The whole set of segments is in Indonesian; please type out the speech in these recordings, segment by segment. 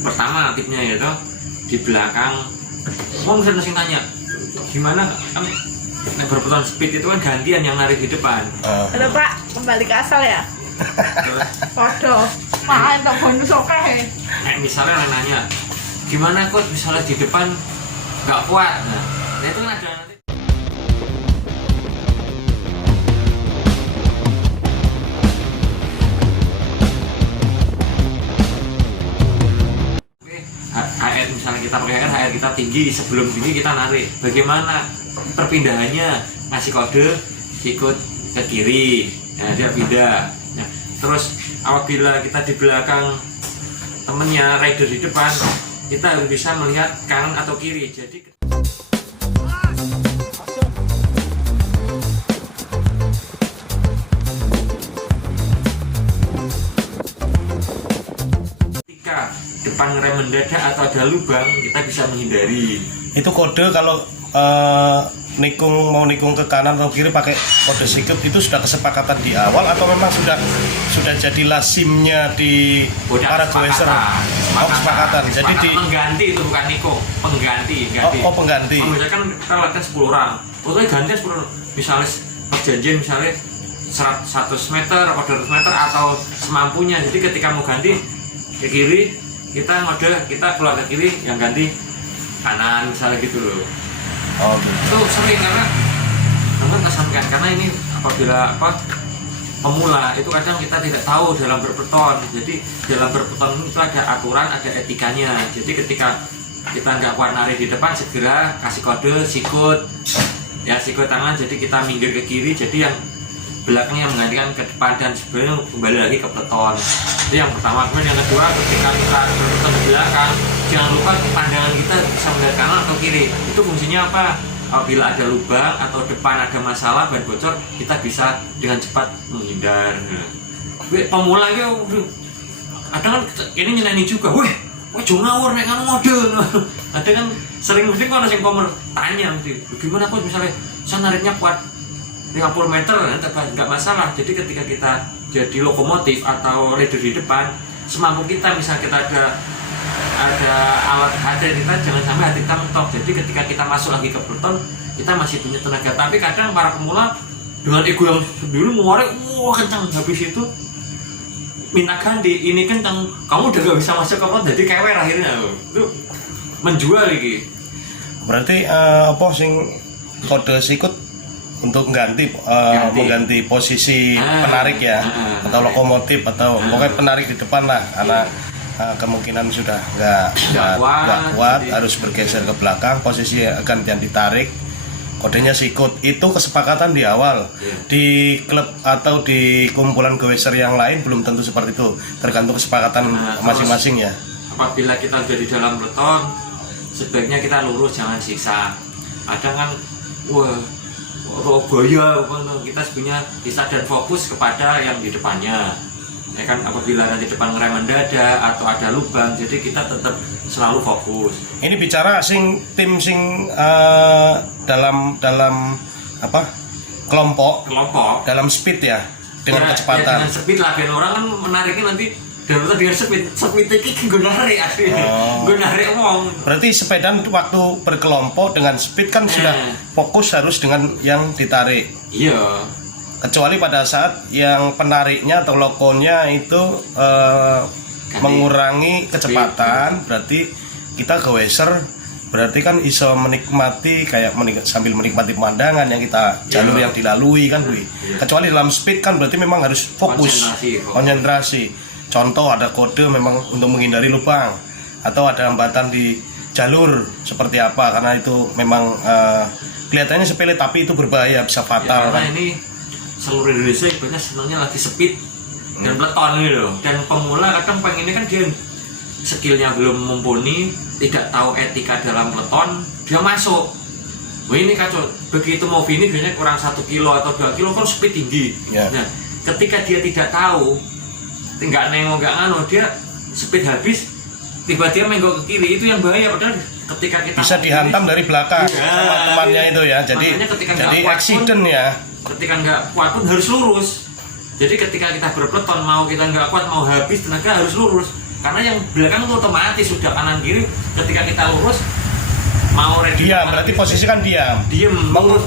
pertama tipnya itu di belakang. Mau misalnya sing tanya gimana kan berputar speed itu kan gantian yang narik di depan. Halo Pak, kembali ke asal ya. Terus Podo, makan tak bonus oke. misalnya nanya gimana kok misalnya di depan nggak kuat, nah itu kan ada nanti. HR misalnya kita pakai HR kita tinggi, sebelum tinggi kita narik, bagaimana perpindahannya, ngasih kode sikut ke kiri, nah dia pindah. Nah, terus apabila kita di belakang temennya rider di depan, kita harus bisa melihat kanan atau kiri. Jadi ketika depan rem mendadak atau ada lubang, kita bisa menghindari. Itu kode kalau mau nikung ke kanan atau kiri pakai kode sikut itu sudah kesepakatan di awal atau memang sudah jadi lazimnya di para goeser? Kesepakatan. Jadi di pengganti itu bukan nikung, pengganti. Pengganti. Biasanya kan kita latihan 10 orang. Pokoknya gantian 10 orang. Misalnya perjanjian misalnya 100 meter, 200 meter atau semampunya. Jadi ketika mau ganti ke kiri, kita keluar ke kiri, yang ganti kanan misalnya gitu loh. Oh, gitu. Itu sering karena teman kesampaikan karena ini apabila pemula itu kadang kita tidak tahu dalam berpeton. Jadi dalam berpeton itu ada aturan, ada etikanya. Jadi ketika kita nggak kuat narik di depan, segera kasih kode sikut tangan. Jadi kita minggir ke kiri. Jadi yang belakangnya menggantikan ke depan dan sebenarnya kembali lagi ke peton. Itu yang pertama. Kemudian yang kedua, ketika kita berpeton di belakang, jangan lupa pandangan kita bisa melihat kanan atau kiri. Itu fungsinya apa? Apabila ada lubang atau depan ada masalah ban bocor, kita bisa dengan cepat menghindar. Pemula itu ada kan ini nyeneni juga. Weh jangan ngawur nek kamu ngode. Ada kan sering mesti kalau yang komer tanya mesti, gimana kok misalnya saya nariknya kuat 50 meter, nggak masalah. Jadi ketika kita jadi lokomotif atau rider di depan, semampu kita, misalnya kita ada alat hati kita, jangan sampai hati kita mentok. Jadi ketika kita masuk lagi ke peloton, kita masih punya tenaga. Tapi kadang para pemula dengan ego yang sendiri menguarai, kencang, habis itu minta ganti, ini kencang, kamu udah gak bisa masuk ke peloton, jadi kewer akhirnya. Itu menjual lagi. Berarti sing kode sikut untuk mengganti posisi penarik ya, atau lokomotif atau pokoknya penarik di depan lah, karena kemungkinan sudah nggak kuat harus bergeser ke belakang, posisi gantian ditarik, kodenya sikut. Itu kesepakatan di awal. Di klub atau di kumpulan goeser yang lain belum tentu seperti itu, tergantung kesepakatan masing-masing ya. Apabila kita jadi dalam peloton, sebaiknya kita lurus, jangan siksa. Kadang kan gaya kita sebenarnya bisa dan fokus kepada yang di depannya. Ya kan, apabila nanti depan rem mendadak atau ada lubang, jadi kita tetap selalu fokus. Ini bicara tim dalam kelompok dalam speed ya, dengan kecepatan. Ya, dengan speed lah, dan orang kan menariknya nanti dan dengan speed iki gue narik gue narik wong. Berarti sepedaan waktu berkelompok dengan speed kan sudah fokus harus dengan yang ditarik. Iya. Kecuali pada saat yang penariknya atau lokonya itu mengurangi kecepatan, berarti kita goeser berarti kan iso menikmati sambil menikmati pemandangan yang kita jalur yang dilalui kan, Kecuali dalam speed kan berarti memang harus fokus, konsentrasi. Contoh ada kode memang untuk menghindari lubang atau ada hambatan di jalur seperti apa, karena itu memang kelihatannya sepele tapi itu berbahaya, bisa fatal. Ya, karena ini seluruh Indonesia ibaratnya senangnya lagi speed dan peloton gitu loh. Dan pemula kadang pengennya kan dia skillnya belum mumpuni, tidak tahu etika dalam peloton, dia masuk. Wah ini kacau, begitu mau finish biasanya kurang 1 kilo atau 2 kilo kan speed tinggi. Nah ketika dia tidak tahu, nggak nengok nggak ngano, dia speed habis, tiba-tiba menggok ke kiri, itu yang bahaya. Padahal ketika kita bisa dihantam dari belakang sama temannya itu ya, jadi accident ya. Ketika nggak kuat pun harus lurus. Jadi ketika kita berpeloton, mau kita nggak kuat, mau habis tenaga harus lurus. karena yang belakang itu otomatis sudah kanan kiri. Ketika kita lurus mau diam, berarti posisi kan diam, lurus,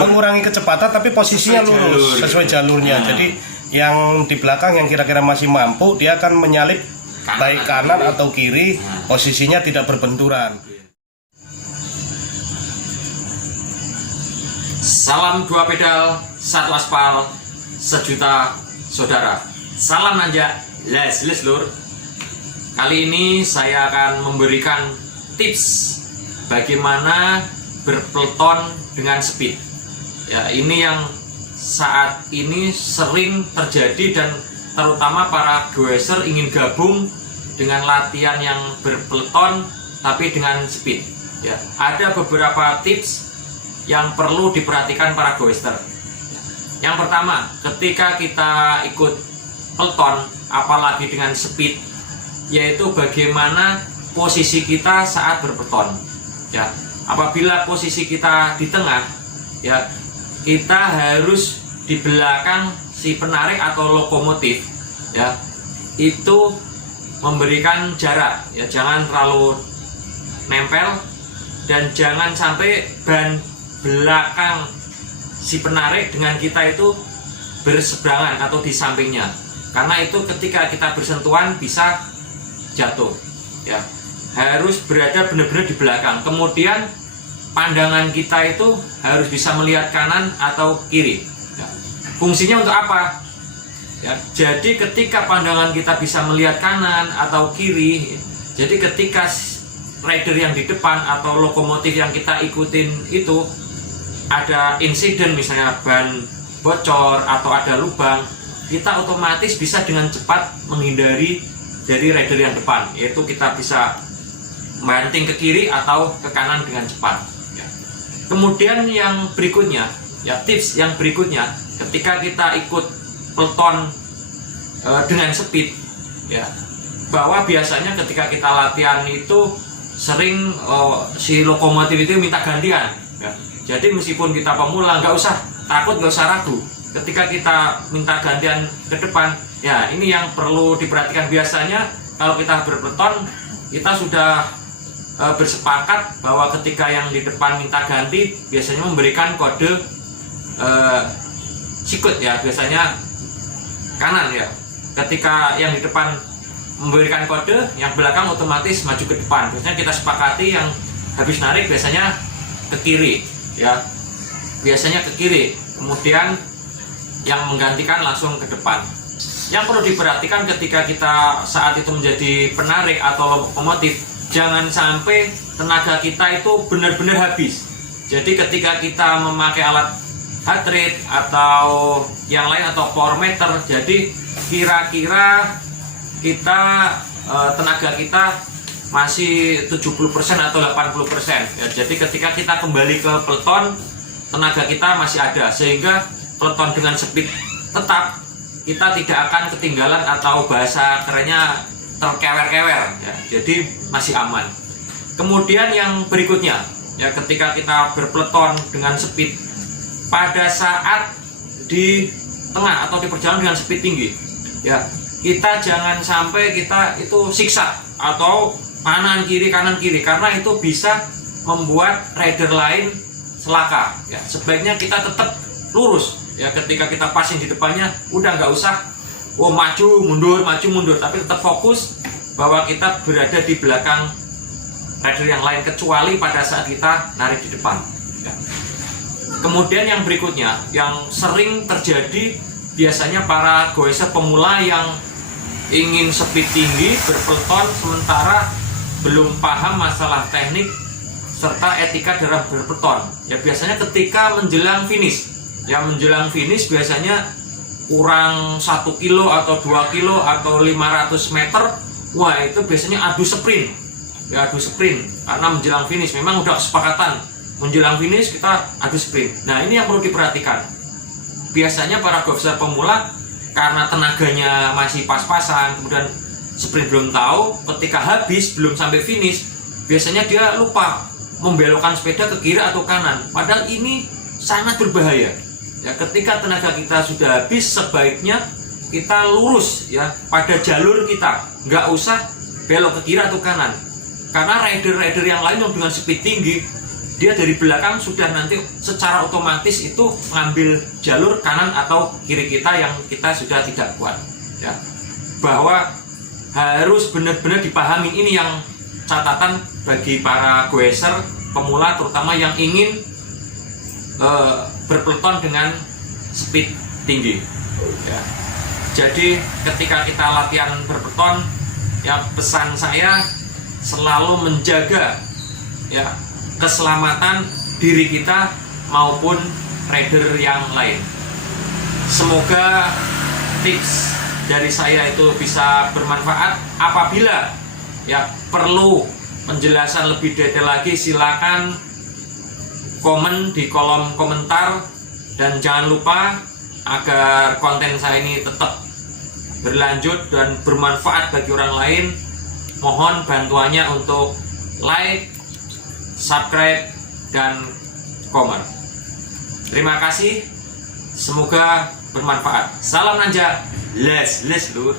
mengurangi kecepatan tapi posisinya lurus sesuai jalurnya. Jadi yang di belakang yang kira-kira masih mampu, dia akan menyalip baik kanan atau kiri, posisinya tidak berbenturan. Salam 2 pedal, 1 aspal, 1 juta saudara. Salam nanjak, les lur. Kali ini saya akan memberikan tips bagaimana berpeleton dengan speed. Ya, ini yang saat ini sering terjadi dan terutama para goeser ingin gabung dengan latihan yang berpeleton tapi dengan speed. Ya, ada beberapa tips yang perlu diperhatikan para goester. Yang pertama, ketika kita ikut peleton apalagi dengan speed, yaitu bagaimana posisi kita saat berpeleton. Ya, apabila posisi kita di tengah, ya kita harus di belakang si penarik atau lokomotif, ya itu memberikan jarak, ya jangan terlalu nempel dan jangan sampai ban belakang si penarik dengan kita itu berseberangan atau di sampingnya, karena itu ketika kita bersentuhan bisa jatuh. Ya, harus berada benar-benar di belakang. Kemudian pandangan kita itu harus bisa melihat kanan atau kiri. Ya, fungsinya untuk apa? Ya, jadi ketika pandangan kita bisa melihat kanan atau kiri, jadi ketika rider yang di depan atau lokomotif yang kita ikutin itu ada insiden, misalnya ban bocor atau ada lubang, kita otomatis bisa dengan cepat menghindari dari rider yang depan, yaitu kita bisa banting ke kiri atau ke kanan dengan cepat. Ya. Kemudian yang berikutnya, ya tips yang berikutnya, ketika kita ikut peleton dengan speed, ya bahwa biasanya ketika kita latihan itu sering si lokomotif itu minta gantian. Ya. Jadi meskipun kita pemula, nggak usah takut, nggak usah ragu. Ketika kita minta gantian ke depan, ya ini yang perlu diperhatikan. Biasanya kalau kita berpeleton, kita sudah bersepakat bahwa ketika yang di depan minta ganti, biasanya memberikan kode sikut, ya biasanya kanan ya. Ketika yang di depan memberikan kode, yang belakang otomatis maju ke depan. Biasanya kita sepakati yang habis narik biasanya ke kiri. Ya, biasanya ke kiri, kemudian yang menggantikan langsung ke depan. Yang perlu diperhatikan ketika kita saat itu menjadi penarik atau lokomotif, jangan sampai tenaga kita itu benar-benar habis. Jadi ketika kita memakai alat heart rate atau yang lain atau power meter, jadi kira-kira kita tenaga kita masih 70% atau 80%. Ya, jadi ketika kita kembali ke peleton, tenaga kita masih ada, sehingga peleton dengan speed tetap, kita tidak akan ketinggalan atau bahasa kerennya terkewer-kewer. Ya, jadi masih aman. Kemudian yang berikutnya, ya ketika kita berpeleton dengan speed, pada saat di tengah atau di perjalanan dengan speed tinggi, ya kita jangan sampai kita itu siksa atau kanan kiri, karena itu bisa membuat rider lain celaka. Ya, sebaiknya kita tetap lurus. Ya, ketika kita passing di depannya, udah nggak usah maju mundur, tapi tetap fokus bahwa kita berada di belakang rider yang lain, kecuali pada saat kita narik di depan. Ya. Kemudian yang berikutnya, yang sering terjadi biasanya para goeser pemula yang ingin speed tinggi berpeleton sementara belum paham masalah teknik serta etika dalam berpeleton. Ya biasanya ketika menjelang finish, ya menjelang finish biasanya kurang 1 kilo atau 2 kilo atau 500 meter, wah itu biasanya adu sprint. Ya adu sprint, karena menjelang finish memang udah kesepakatan menjelang finish kita adu sprint. Nah ini yang perlu diperhatikan. Biasanya para goeser pemula karena tenaganya masih pas-pasan, kemudian sprint belum tahu, ketika habis belum sampai finish, biasanya dia lupa membelokkan sepeda ke kiri atau kanan. Padahal ini sangat berbahaya. Ya, ketika tenaga kita sudah habis, sebaiknya kita lurus ya pada jalur kita, nggak usah belok ke kiri atau kanan. Karena rider-rider yang lain yang dengan speed tinggi, dia dari belakang sudah nanti secara otomatis itu mengambil jalur kanan atau kiri kita yang kita sudah tidak kuat ya. Bahwa harus benar-benar dipahami, ini yang catatan bagi para goeser pemula terutama yang ingin berpeloton dengan speed tinggi ya. Jadi ketika kita latihan berpeloton ya, pesan saya selalu menjaga ya keselamatan diri kita maupun rider yang lain. Semoga tips dari saya itu bisa bermanfaat. Apabila ya perlu penjelasan lebih detail lagi, silakan komen di kolom komentar, dan jangan lupa agar konten saya ini tetap berlanjut dan bermanfaat bagi orang lain, mohon bantuannya untuk like, subscribe, dan komen. Terima kasih, semoga bermanfaat. Salam nanjak, les lur.